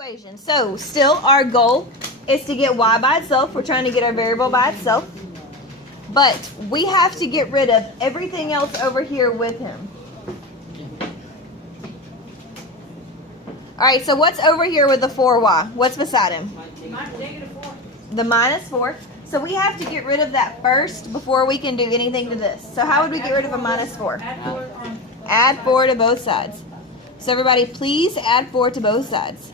equation. So still our goal is to get y by itself. We're trying to get our variable by itself. But we have to get rid of everything else over here with him. Alright, so what's over here with the 4y? What's beside him? The minus 4. So we have to get rid of that first before we can do anything to this. So how would we get rid of a minus 4? Add 4 to both sides. So everybody, please add 4 to both sides.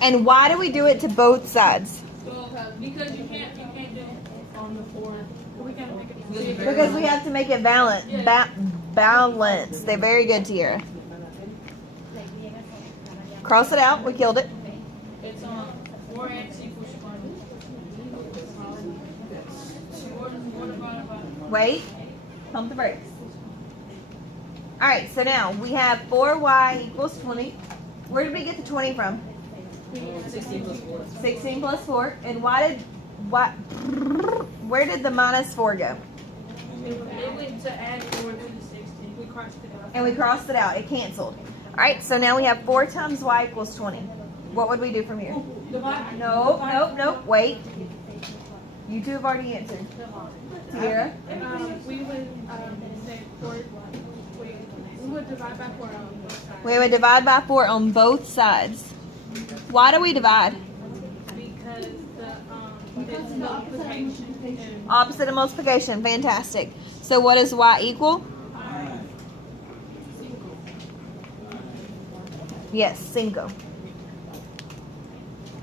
And why do we do it to both sides? Because you can't do it on the 4. We gotta make it Because we have to make it balanced. Balance. They're very good, Tiara. Cross it out. We killed it. It's 4x equals 20. Wait. Pump the brakes. Alright, so now we have 4y equals 20. Where did we get the 20 from? 16 plus 4. 16 plus 4. And where did the minus 4 go? It went to add 4 to the 16. We crossed it out. And we crossed it out. It canceled. Alright, so now we have 4 times y equals 20. What would we do from here? Nope. Wait. You two have already answered. Tiara? We would say 4. We would divide by 4 on both sides. We would divide by 4 on both sides. Why do we divide? Because it's multiplication. Opposite of multiplication. Fantastic. So what does y equal? Yes, 5.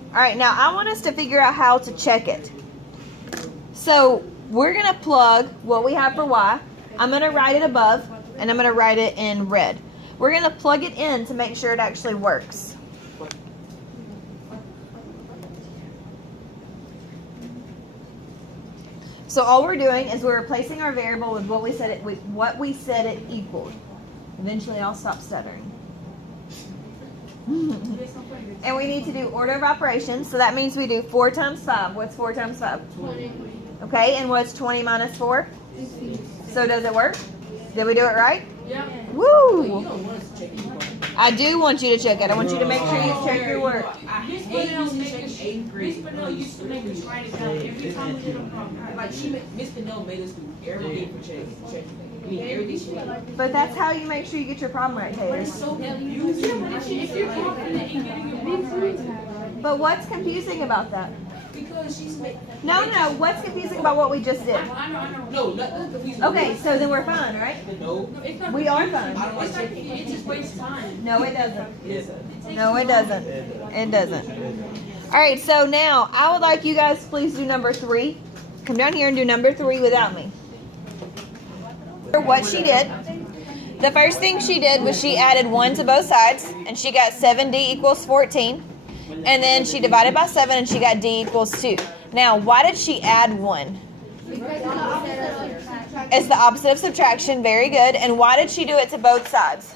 Alright, now I want us to figure out how to check it. So we're going to plug what we have for y. I'm going to write it above, and I'm going to write it in red. We're going to plug it in to make sure it actually works. So all we're doing is we're replacing our variable with what we said it equaled. Eventually I'll stop stuttering. And we need to do order of operations. So that means we do 4 times 5. What's 4 times 5? 20. Okay, and what's 20 minus 4? 16. So does it work? Did we do it right? Yeah. Woo! I do want you to check it. I want you to make sure you check your work. Miss Pernell used to make us write it down every time we did a problem. Like Miss Pernell made us do everything for check. I mean everything. But that's how you make sure you get your problem right, But Taylor. it's so confusing. If you're confident in getting your problem right, But what's confusing about that? Because she's made. No. What's confusing about what we just did? I know. No, nothing confusing. Okay, so then we're fine, right? No. It's not We are confusing. fine. I don't like It's not checking. confusing. It just wastes time. No, it doesn't. Yes. No, it doesn't. It doesn't. All right, so now I would like you guys to please do number 3. Come down here and do number 3 without me. What she did, the first thing she did was she added 1 to both sides, and she got 7d equals 14. And then she divided by 7, and she got d equals 2. Now, why did she add 1? It's the opposite of subtraction. Very good. And why did she do it to both sides?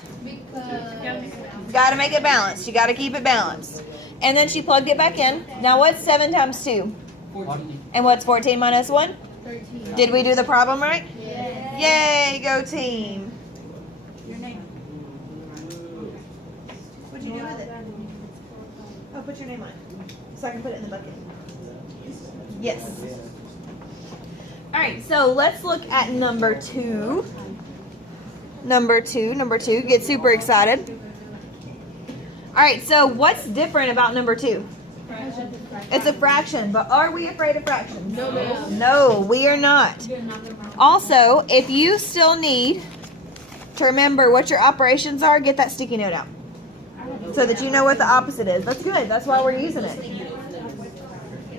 Got to make it balanced. You got to keep it balanced. And then she plugged it back in. Now, what's 7 times 2? 14. And what's 14 minus 1? 13. Did we do the problem right? Yeah. Yay, go team. Your name. What'd you do with it? Oh, put your name on it. So I can put it in the bucket. Yes. All right, so let's look at number 2. Number two. Get super excited. All right, so what's different about number 2? It's a fraction, but are we afraid of fractions? No, we are not. Also, if you still need to remember what your operations are, get that sticky note out so that you know what the opposite is. That's good. That's why we're using it.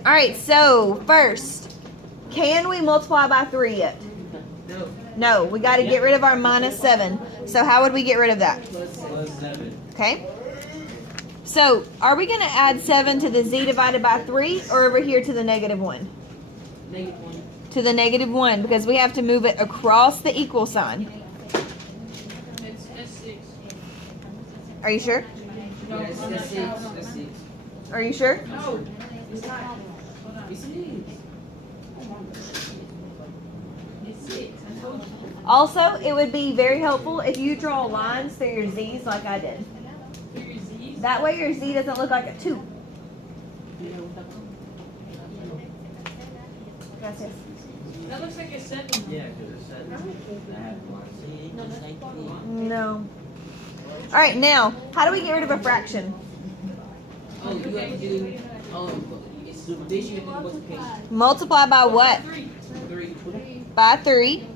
All right, so first, can we multiply by 3 yet? No. No, we got to get rid of our minus 7. So how would we get rid of that? Plus 7. Okay. So are we going to add 7 to the z divided by 3 or over here to the negative 1? Negative 1. To the negative 1 because we have to move it across the equal sign. It's 6. Are you sure? Yes, that's 6. That's 6. Are you sure? No, it's not. Yes, it is. It's 6. I told you. Also, it would be very helpful if you draw lines through your z's like I did. For your Z's. That way your Z doesn't look like a 2. Gracias. That looks like a 7. Yeah, because it said that one. No. All right, now, how do we get rid of a fraction? Oh, you have to do, it's this you have to do multiplication. Multiply by what? 3. By 3.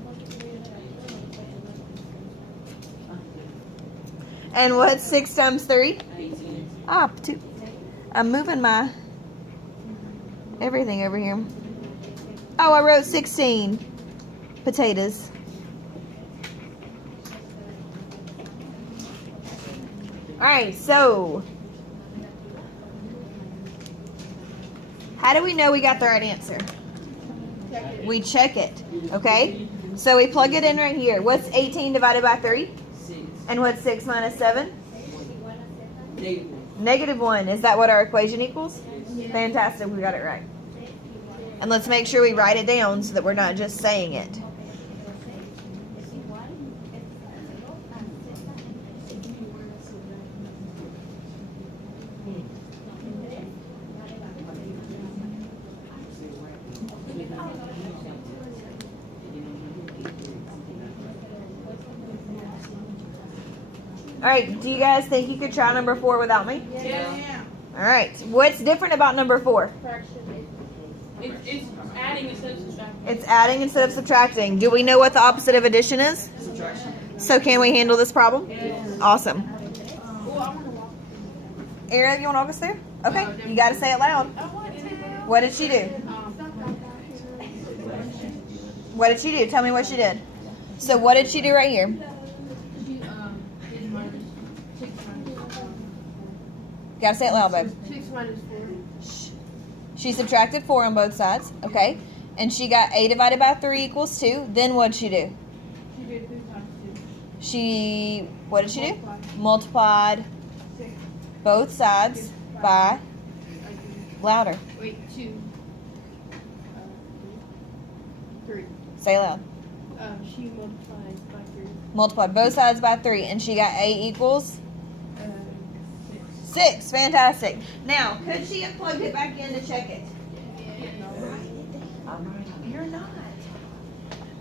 And what's 6 times 3? 18. Ah, 2. I'm moving my everything over here. Oh, I wrote 16 potatoes. Alright, so how do we know we got the right answer? We check it, okay? So we plug it in right here. What's 18 divided by 3? 6. And what's 6 minus 7? Negative 1. Negative 1. Is that what our equation equals? Fantastic, we got it right. And let's make sure we write it down so that we're not just saying it. All right, do you guys think you could try number 4 without me? Yeah. All right, what's different about number 4? It's adding instead of subtracting. It's adding instead of subtracting. Do we know what the opposite of addition is? Subtraction. So can we handle this problem? Yes. Awesome. Oh, I want to walk. Ariel, you want to walk us through? Okay, you got to say it loud. I want to. What did she do? What did she do? Tell me what she did. So what did she do right here? Is minus 6 minus Got to say it loud, babe. 6 minus 4. She subtracted 4 on both sides. Okay. And she got a divided by 3 equals 2. Then what'd she do? She did 2 times 2. She, what did she do? Multiplied. Multiplied 6. both sides by, louder. Wait, 2. 3. Say it loud. She multiplied by 3. Multiplied both sides by 3. And she got a equals 6. 6. Fantastic. Now, could she have plugged it back in to check it? You're not.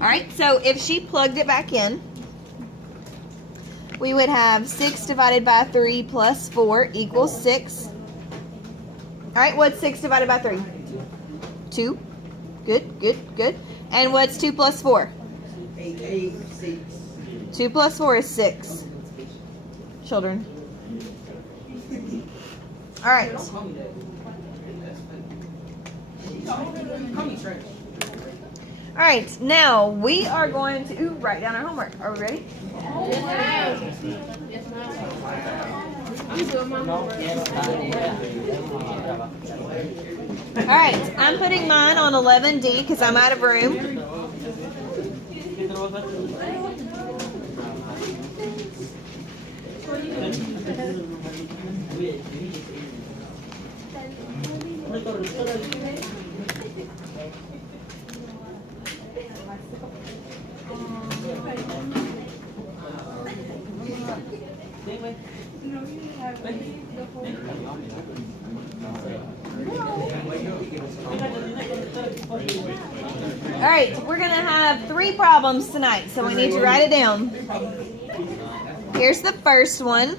All right, so if she plugged it back in, we would have 6 divided by 3 plus 4 equals 6. All right, what's 6 divided by 3? 2. Good, good, good. And what's 2 plus 4? 8, 6. 2 plus 4 is 6. Children. All right. Don't call me that. Call me trash. All right, now we are going to write down our homework. Are we ready? Yes, ma'am. I'm doing my homework. All right, I'm putting mine on 11D because I'm out of room. All right, we're gonna have 3 problems tonight, so we need to write it down. Here's the first one.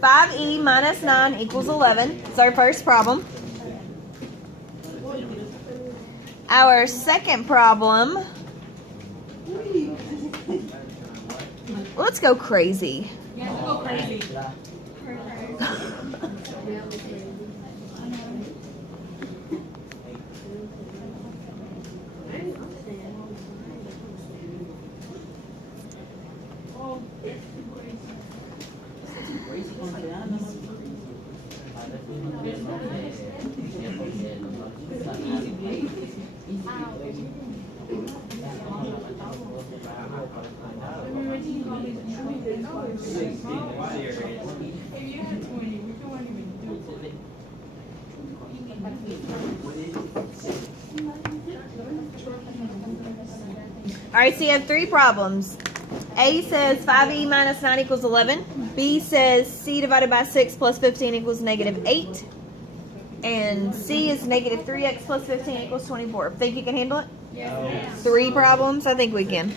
5e minus 9 equals 11. It's our first problem. Our second problem. Let's go crazy. Yeah, go crazy. All right, so you have 3 problems. A says 5e minus 9 equals 11. B says c divided by 6 plus 15 equals negative 8. And C is negative 3x plus 15 equals 24. Think you can handle it? Yes, ma'am. 3 problems? I think we can.